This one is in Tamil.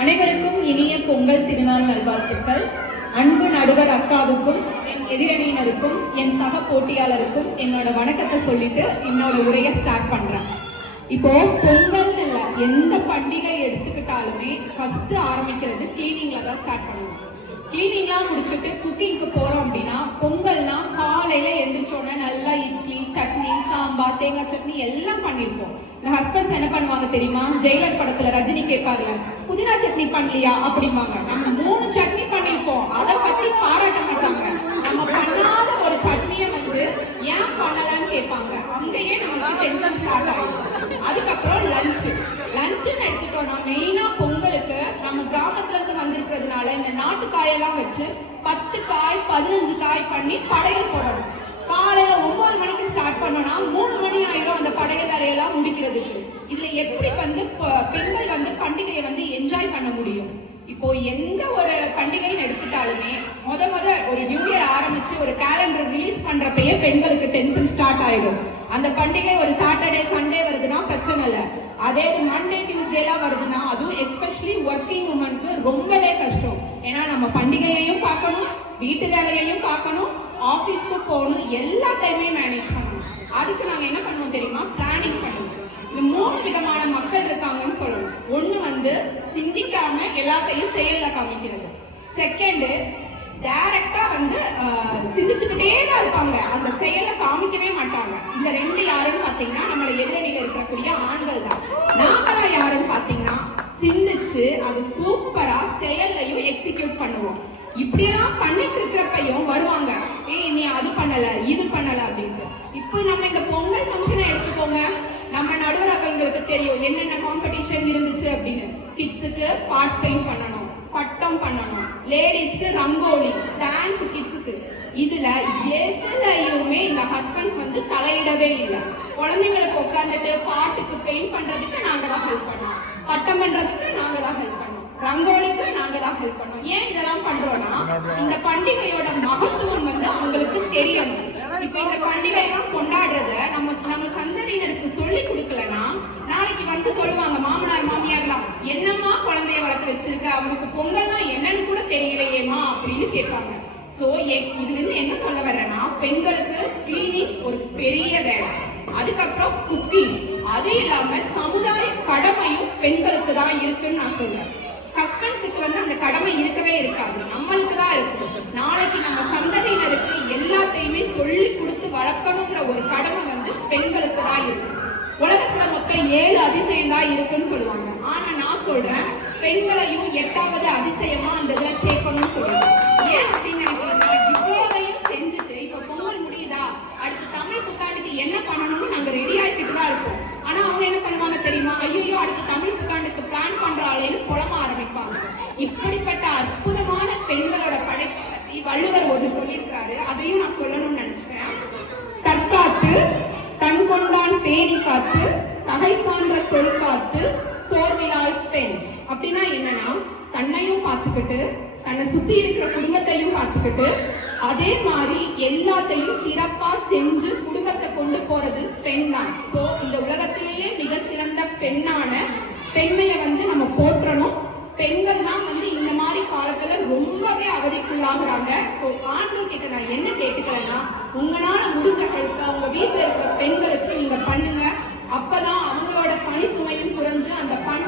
அனைவருக்கும் இனிய பொங்கல் திருநாள் நல்வாழ்த்துக்கள். அன்பு நடுவர் அக்காவுக்கும் என் எதிரணியினருக்கும் என் சக போட்டியாளருக்கும் என்னோட வணக்கத்தை சொல்லிட்டு என்னோட உரையை ஸ்டார்ட் பண்றேன். இப்போ பொங்கல் இல்லை எந்த பண்டிகை எடுத்துக்கிட்டாலுமே ஃபர்ஸ்ட் ஆரம்பிக்கிறது கிளீனிங்ல தான் ஸ்டார்ட் பண்ணுவோம் கிளீனிங்லாம் முடிச்சுட்டு குக்கிங்க்கு தேங்காய் சட்னி எல்லாம் பண்ணியிருக்கோம். இந்த ஹஸ்பண்ட்ஸ் என்ன பண்ணுவாங்க தெரியுமா? ஜெயிலர் படத்துல ரஜினி கேட்பாருல புதினா சட்னி பண்ணலையா? அப்படிம்பாங்க. நம்ம மூணு சட்னி பண்ணியிருக்கோம். அதை பத்தி பாராட்ட மாட்டாங்க. நம்ம பண்ணாத ஒரு சட்னியை வந்து ஏன் பண்ணலன்னு கேட்பாங்க. அங்கேயே நமக்கு டென்ஷன் ஸ்டார்ட் ஆகும் அதுக்கப்புறம் லஞ்ச் லஞ்சுன்னு எடுத்துட்டோம்னா மெயினா பொங்கலுக்கு நம்ம கிராமத்துல இருந்து வந்திருக்கிறதுனால இந்த நாட்டு காயெல்லாம் வச்சு பத்து காய் பதினஞ்சு காய் பண்ணி படையல் போடணும். மணிக்கு பண்ணோம்னா மூணு மணி ஆயிரும் அந்த படையல் அறையெல்லாம் முடிக்கிறதுக்கு இதுல எப்படி வந்து பெண்கள் வந்து பண்டிகையை வந்து என்ஜாய் பண்ண முடியும்? இப்போ எந்த ஒரு பண்டிகைன்னு எடுத்துட்டாலுமே முத முத ஒரு நியூ இயர் ஆரம்பிச்சு ஒரு கேலண்டர் ரிலீஸ் பண்றப்பயே பெண்களுக்கு டென்ஷன் ஸ்டார்ட் ஆயிடும். அந்த பண்டிகை ஒரு சாட்டர்டே சண்டே வருதுன்னா பிரச்சனை இல்லை. அதே மண்டே டியூஸ்டேலாம் வருதுன்னா அதுவும் எஸ்பெஷலி ஒர்க்கிங் உமனுக்கு ரொம்பவே கஷ்டம். ஏன்னா நம்ம பண்டிகையையும் பார்க்கணும் வீட்டு வேலையையும் பார்க்கணும் ஆபீஸ்க்கு போகணும் அதுக்கு நாங்க என்ன பண்ணுவோம் தெரியுமா? பிளானிங் பண்ணுவோம் இந்த மூணு விதமான மக்கள் இருக்காங்கன்னு சொல்லணும். ஒண்ணு வந்து சிந்திக்காம எல்லாத்தையும் செயலில் காமிக்கிறது. செகண்ட் டைரக்டா வந்து சிந்திச்சுக்கிட்டே தான் இருப்பாங்க. அந்த செயலை காமிக்கவே மாட்டாங்க. இந்த ரெண்டு யாருன்னு பாத்தீங்கன்னா நம்மள எதிரணியில இருக்கக்கூடிய ஆண்கள் தான். நாங்களாம் யாருன்னு பாத்தீங்கன்னா சிந்திச்சு அது சூப்பரா செயல்லையும் எக்ஸிக்யூட் பண்ணுவோம். இப்படியெல்லாம் பண்ணிட்டு இருக்கிறப்பையும் வருவாங்க. ஏய் நீ அது பண்ணல இது பண்ணல அப்படின்ட்டு. இப்போ நம்ம இந்த பொங்கல் ஃபங்க்ஷனை எடுத்துக்கோங்க. நம்ம நடுவர் அவங்களுக்கு தெரியும் என்னென்ன காம்படிஷன் இருந்துச்சு அப்படின்னு. கிட்ஸுக்கு பாட் பெயிண்ட் பண்ணணும் பட்டம் பண்ணணும். லேடிஸ்க்கு ரங்கோலி டான்ஸ் கிட்ஸுக்கு இதுல எதுலயுமே இந்த ஹஸ்பண்ட்ஸ் வந்து தலையிடவே இல்லை. குழந்தைங்களுக்கு உட்காந்துட்டு பாட்டுக்கு பெயிண்ட் பண்றதுக்கு நாங்க தான் ஹெல்ப் பண்ணோம். பட்டம் பண்றதுக்கு நாங்க தான் ஹெல்ப் பண்ணோம். ரங்கோலிக்கு நாங்க தான் ஹெல்ப் பண்ணோம். ஏன் இதெல்லாம் பண்றோம்னா இந்த பண்டிகையோட மகத்துவம் வந்து அவங்களுக்கு தெரியணும். இப்ப இந்த பண்டிகை எல்லாம் கொண்டாடுறத நம்ம நம்ம சந்ததியினருக்கு சொல்லி கொடுக்கலன்னா நாளைக்கு வந்து சொல்லுவாங்க மாமனார் மாமியார்லாம் என்னம்மா குழந்தைய வளர்த்து வச்சிருக்க? அவங்களுக்கு பொங்கல்னா என்னன்னு கூட தெரியலையேம்மா? அப்படின்னு கேட்பாங்க. சோ இதுல இருந்து என்ன சொல்ல வரேன்னா பெண்களுக்கு கிளீனிங் ஒரு பெரிய வேலை. அதுக்கப்புறம் குக்கிங் அது இல்லாம சமுதாய கடமையும் பெண்களுக்கு தான் இருக்குன்னு நான் சொல்றேன். ஹஸ்பண்ட்ஸுக்கு வந்து அந்த கடமை இருக்கவே இருக்காது. நம்ம தான் இருக்கும் நாளைக்கு நம்ம சந்ததியினருக்கு எல்லாத்தையுமே சொல்லி கொடுத்து வளர்க்கணுங்கிற ஒரு கடமை வந்து பெண்களுக்கு தான் இருக்கு. உலகத்துல மொத்தம் ஏழு அதிசயம் தான் இருக்குன்னு சொல்லுவாங்க. ஆனா நான் சொல்றேன் பெண்களையும் எட்டாவது அதிசயமா அந்த இதை சேர்க்கணும்னு சொல்றேன் ஏன் அப்படின்னு நினைக்கிறீங்கன்னா இவ்வளவையும் செஞ்சுட்டு இப்ப பொங்கல் முடியுதா? அடுத்து தமிழ் புத்தாண்டுக்கு என்ன பண்ணணும்னு நாங்க ரெடி ஆகிட்டு தான் இருக்கோம். ஆனா அவங்க என்ன பண்ணுவாங்க தெரியுமா? ஐயோ அடுத்து தமிழ் புத்தாண்டுக்கு பிளான் பண்றாளேன்னு புலம்ப ஆரம்பிப்பாங்க. இப்படிப்பட்ட அற்புதமான பெண்களோட படைப்பை பத்தி வள்ளுவர் ஒன்று சொல்லியிருக்காரு அதையும் நான் சொல்லணும்னு நினைச்சேன் கண் கொண்டான் பேரி காத்து தகை சான்ற சொல் காத்து சோர்விலாய் பெண். அப்படின்னா என்னன்னா தன்னையும் பார்த்துக்கிட்டு தன்னை சுத்தி இருக்கிற குடும்பத்தையும் பார்த்துக்கிட்டு அதே மாதிரி எல்லாத்தையும் சிறப்பா செஞ்சு குடும்பத்தை கொண்டு போறது பெண் தான். சோ இந்த உலகத்திலேயே மிக சிறந்த பெண்ணான பெண்மையை வந்து நம்ம போற்றணும். பெண்கள் தான் வந்து இந்த மாதிரி காலத்துல ரொம்பவே அவதிக்குள்ளாகிறாங்க. ஸோ ஆண்கள் கிட்ட நான் என்ன கேட்டுக்கிறேன்னா உங்களால முடிஞ்ச உங்க வீட்டில் இருக்கிற பெண்களுக்கு நீங்க பண்ணுங்க. அப்பதான் அவங்களோட பணி சுமையும் குறைஞ்சு அந்த பணி